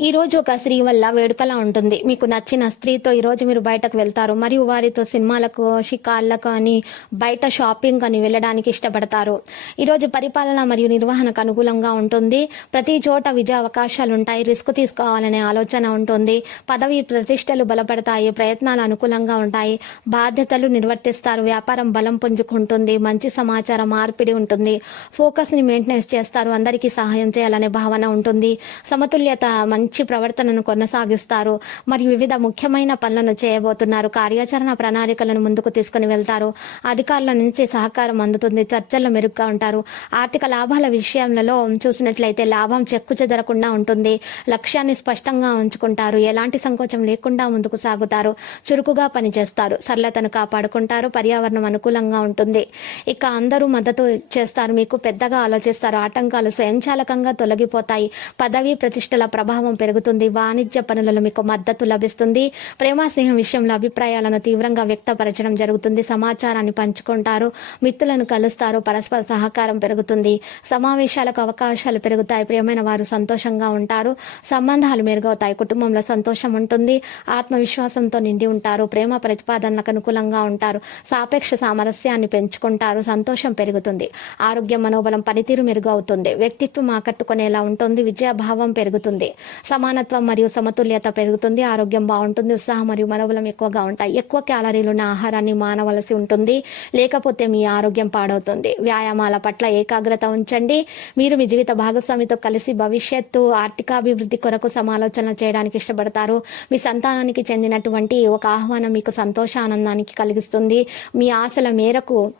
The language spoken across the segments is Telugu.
ఈ రోజు ఒక స్త్రీ వల్ల వేడుకలా ఉంటుంది. మీకు నచ్చిన స్త్రీతో ఈ రోజు మీరు బయటకు వెళ్తారు. మరియు వారితో సినిమాలకు షికార్లకు అని బయట షాపింగ్ అని వెళ్ళడానికి ఇష్టపడతారు. ఈ రోజు పరిపాలన మరియు నిర్వహణకు అనుకూలంగా ఉంటుంది. ప్రతి చోట విజయ అవకాశాలు ఉంటాయి. రిస్క్ తీసుకోవాలనే ఆలోచన ఉంటుంది. పదవి ప్రతిష్టలు బలపడతాయి. ప్రయత్నాలు అనుకూలంగా ఉంటాయి. బాధ్యతలు నిర్వర్తిస్తారు. వ్యాపారం బలం పుంజుకుంటుంది. మంచి సమాచారం మార్పిడి ఉంటుంది. ఫోకస్ని మెయింటెనెన్స్ చేస్తారు. అందరికీ సహాయం చేయాలనే భావన ఉంటుంది. సమతుల్యత మంచి ప్రవర్తనను కొనసాగిస్తారు. మరియు వివిధ ముఖ్యమైన పనులను చేయబోతున్నారు. కార్యాచరణ ప్రణాళికలను ముందుకు తీసుకుని వెళ్తారు. అధికారుల నుంచి సహకారం అందుతుంది. చర్చల్లో మెరుగ్గా ఉంటారు. ఆర్థిక లాభాల విషయంలో చూసినట్లయితే లాభం చెక్కు చెదరకుండా ఉంటుంది. లక్ష్యాన్ని స్పష్టంగా ఉంచుకుంటారు. ఎలాంటి సంకోచం లేకుండా ముందుకు సాగుతారు. చురుకుగా పనిచేస్తారు. సరళతను కాపాడుకుంటారు. పర్యావరణం అనుకూలంగా ఉంటుంది. ఇక అందరూ మద్దతు చేస్తారు. మీకు పెద్దగా ఆలోచిస్తారు. ఆటంకాలు స్వయంచాలకంగా తొలగిపోతాయి. పదవి ప్రతిష్టల ప్రభావం పెరుగుతుంది. వాణిజ్య పనులలో మీకు మద్దతు లభిస్తుంది. ప్రేమ స్నేహం విషయంలో అభిప్రాయాలను తీవ్రంగా వ్యక్తపరచడం జరుగుతుంది. సమాచారాన్ని పంచుకుంటారు. మిత్రులను కలుస్తారు. పరస్పర సహకారం పెరుగుతుంది. సమావేశాలకు అవకాశాలు పెరుగుతాయి. ప్రియమైన వారు సంతోషంగా ఉంటారు. సంబంధాలు మెరుగవుతాయి. కుటుంబంలో సంతోషం ఉంటుంది. ఆత్మవిశ్వాసంతో నిండి ఉంటారు. ప్రేమ ప్రతిపాదనలకు అనుకూలంగా ఉంటారు. సాపేక్ష సామరస్యాన్ని పెంచుకుంటారు. సంతోషం పెరుగుతుంది. ఆరోగ్య మనోబలం పనితీరు మెరుగవుతుంది. వ్యక్తిత్వం ఆకట్టుకునేలా ఉంటుంది. విజయభావం పెరుగుతుంది. సమానత్వం మరియు సమతుల్యత పెరుగుతుంది ఆరోగ్యం బాగుంటుంది ఉత్సాహం మరియు మనోబలం ఎక్కువగా ఉంటాయి. ఎక్కువ క్యాలరీలు ఉన్న ఆహారాన్ని మానవలసి ఉంటుంది. లేకపోతే మీ ఆరోగ్యం పాడవుతుంది. వ్యాయామాల పట్ల ఏకాగ్రత ఉంచండి. మీరు మీ జీవిత భాగస్వామితో కలిసి భవిష్యత్తు ఆర్థికాభివృద్ధి కొరకు సమాలోచన చేయడానికి ఇష్టపడతారు. మీ సంతానానికి చెందినటువంటి ఒక ఆహ్వానం మీకు సంతోష ఆనందానికి కలిగిస్తుంది. మీ ఆశల మేరకు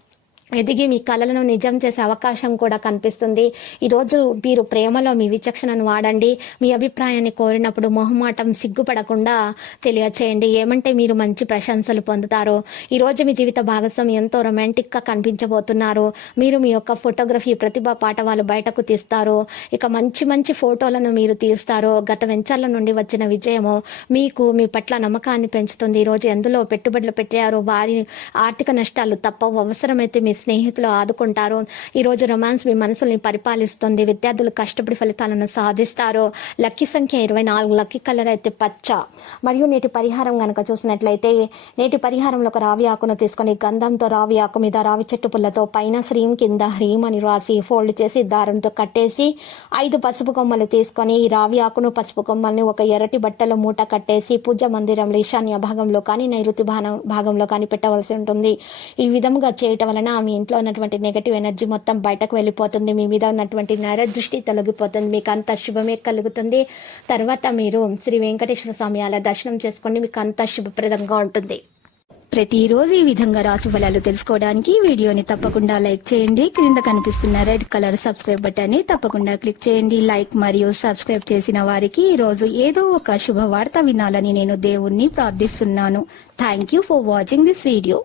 ఎదిగి మీ కళలను నిజం చేసే అవకాశం కూడా కనిపిస్తుంది. ఈరోజు మీరు ప్రేమలో మీ విచక్షణను వాడండి. మీ అభిప్రాయాన్ని కోరినప్పుడు మొహమాటం సిగ్గుపడకుండా తెలియచేయండి. ఏమంటే మీరు మంచి ప్రశంసలు పొందుతారు. ఈరోజు మీ జీవిత భాగస్వామి ఎంతో రొమాంటిక్గా కనిపించబోతున్నారు. మీరు మీ యొక్క ఫోటోగ్రఫీ ప్రతిభా పాఠవాలు బయటకు తీస్తారు. ఇక మంచి మంచి ఫోటోలను మీరు తీస్తారు. గత వెంచర్ల నుండి వచ్చిన విజయము మీకు మీ పట్ల నమ్మకాన్ని పెంచుతుంది. ఈరోజు ఎందులో పెట్టుబడులు పెట్టారో వారి ఆర్థిక నష్టాలు తప్పవు. అవసరమైతే మీ స్నేహితులు ఆదుకుంటారు. ఈరోజు రొమాన్స్ మీ మనసుల్ని పరిపాలిస్తుంది. విద్యార్థులు కష్టపడి ఫలితాలను సాధిస్తారు. లక్కీ సంఖ్య ఇరవై నాలుగు లక్కీ కలర్ అయితే పచ్చ. మరియు నేటి పరిహారం కనుక చూసినట్లయితే నేటి పరిహారంలో ఒక రావి ఆకును తీసుకొని గంధంతో రావి ఆకు మీద రావి చెట్టు పుల్లతో పైన శ్రీం కింద హ్రీం అని రాసి ఫోల్డ్ చేసి దారంతో కట్టేసి ఐదు పసుపు కొమ్మలు తీసుకొని ఈ రావి ఆకును పసుపు కొమ్మల్ని ఒక ఎర్రటి బట్టలో మూట కట్టేసి పూజ మందిరంలో ఈశాన్య భాగంలో కానీ నైరుతి భాగంలో కానీ పెట్టవలసి ఉంటుంది. ఈ విధంగా చేయటం వలన మీ మీ ఇంట్లో ఉన్నటువంటి నెగటివ్ ఎనర్జీ మొత్తం బయటకు వెళ్ళిపోతుంది. మీ మీద ఉన్నటువంటి నర దృష్టి తొలగిపోతుంది. మీకు అంత శుభమే కలుగుతుంది. తర్వాత మీరు శ్రీ వెంకటేశ్వర స్వామి అలా దర్శనం చేసుకోండి మీకు అంత శుభప్రదంగా ఉంటుంది. ప్రతిరోజు ఈ విధంగా రాసు ఫలాలు తెలుసుకోవడానికి వీడియోని తప్పకుండా లైక్ చేయండి. క్రింద కనిపిస్తున్న రెడ్ కలర్ సబ్స్క్రైబ్ బటన్ని తప్పకుండా క్లిక్ చేయండి. లైక్ మరియు సబ్స్క్రైబ్ చేసిన వారికి ఈ రోజు ఏదో ఒక శుభవార్త వినాలని నేను దేవుణ్ణి ప్రార్థిస్తున్నాను. Thank you for watching this video